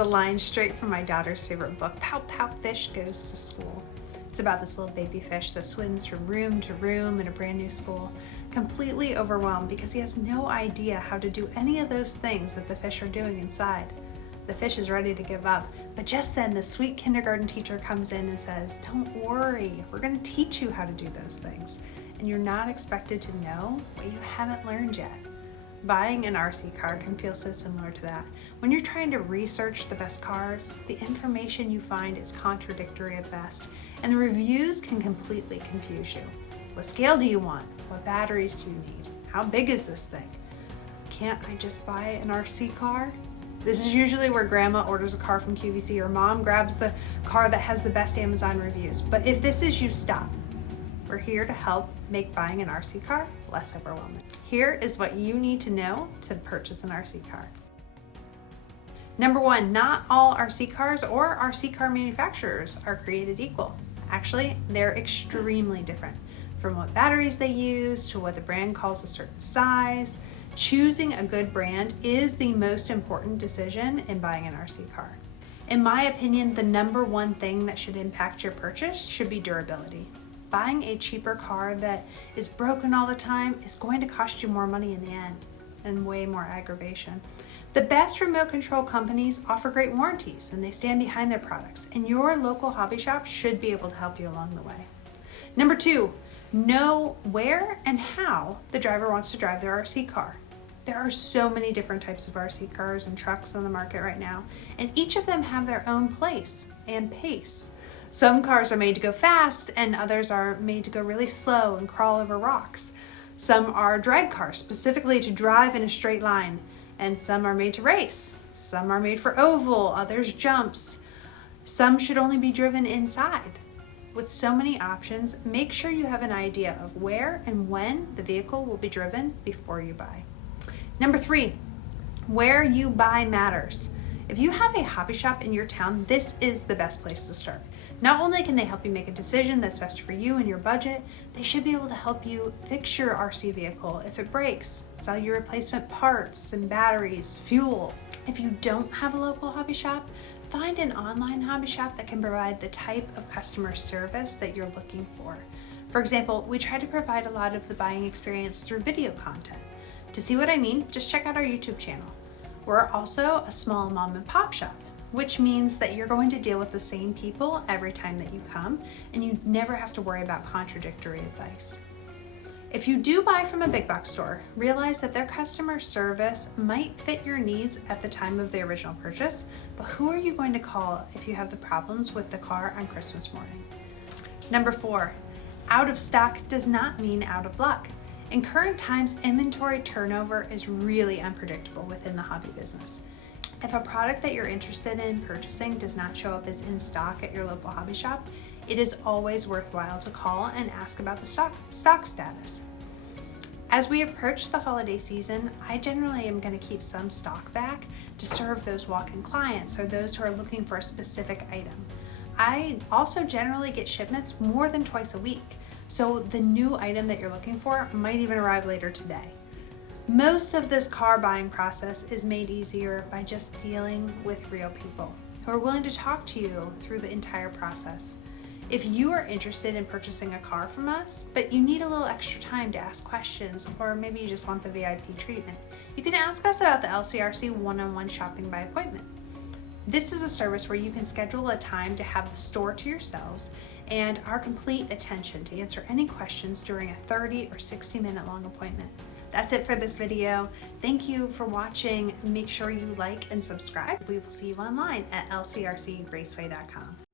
a line straight from my daughter's favorite book, Pout Pout Fish Goes to School. It's about this little baby fish that swims from room to room in a brand new school, completely overwhelmed because he has no idea how to do any of those things that the fish are doing inside. The fish is ready to give up, but just then the sweet kindergarten teacher comes in and says, "Don't worry, we're going to teach you how to do those things, and you're not expected to know what you haven't learned yet." Buying an RC car can feel so similar to that. When you're trying to research the best cars, the information you find is contradictory at best, and the reviews can completely confuse you. What scale do you want? What batteries do you need? How big is this thing? Can't I just buy an RC car? This is usually where grandma orders a car from QVC or mom grabs the car that has the best Amazon reviews. But if this is you, stop. We're here to help make buying an RC car less overwhelming. Here is what you need to know to purchase an RC car. Number one, not all RC cars or RC car manufacturers are created equal. Actually, they're extremely different. From what batteries they use to what the brand calls a certain size, choosing a good brand is the most important decision in buying an RC car. In my opinion, the number one thing that should impact your purchase should be durability. Buying a cheaper car that is broken all the time is going to cost you more money in the end and way more aggravation. The best remote control companies offer great warranties and they stand behind their products, and your local hobby shop should be able to help you along the way. Number two, know where and how the driver wants to drive their RC car. There are so many different types of RC cars and trucks on the market right now, and each of them have their own place and pace. Some cars are made to go fast and others are made to go really slow and crawl over rocks. Some are drag cars specifically to drive in a straight line, and some are made to race. Some are made for oval, others jumps. Some should only be driven inside. With so many options, make sure you have an idea of where and when the vehicle will be driven before you buy. Number three, where you buy matters. If you have a hobby shop in your town, this is the best place to start. Not only can they help you make a decision that's best for you and your budget, they should be able to help you fix your RC vehicle if it breaks, sell you replacement parts and batteries, fuel. If you don't have a local hobby shop, find an online hobby shop that can provide the type of customer service that you're looking for. For example, we try to provide a lot of the buying experience through video content. To see what I mean, just check out our YouTube channel. We're also a small mom and pop shop, which means that you're going to deal with the same people every time that you come, and you never have to worry about contradictory advice. If you do buy from a big box store, realize that their customer service might fit your needs at the time of the original purchase, but who are you going to call if you have the problems with the car on Christmas morning? Number four, out of stock does not mean out of luck. In current times, inventory turnover is really unpredictable within the hobby business. If a product that you're interested in purchasing does not show up as in stock at your local hobby shop, it is always worthwhile to call and ask about the stock status. As we approach the holiday season, I generally am going to keep some stock back to serve those walk-in clients or those who are looking for a specific item. I also generally get shipments more than twice a week, so the new item that you're looking for might even arrive later today. Most of this car buying process is made easier by just dealing with real people who are willing to talk to you through the entire process. If you are interested in purchasing a car from us, but you need a little extra time to ask questions, or maybe you just want the VIP treatment, you can ask us about the LCRC one-on-one shopping by appointment. This is a service where you can schedule a time to have the store to yourselves and our complete attention to answer any questions during a 30 or 60-minute long appointment. That's it for this video. Thank you for watching. Make sure you like and subscribe. We will see you online at lcrcraceway.com.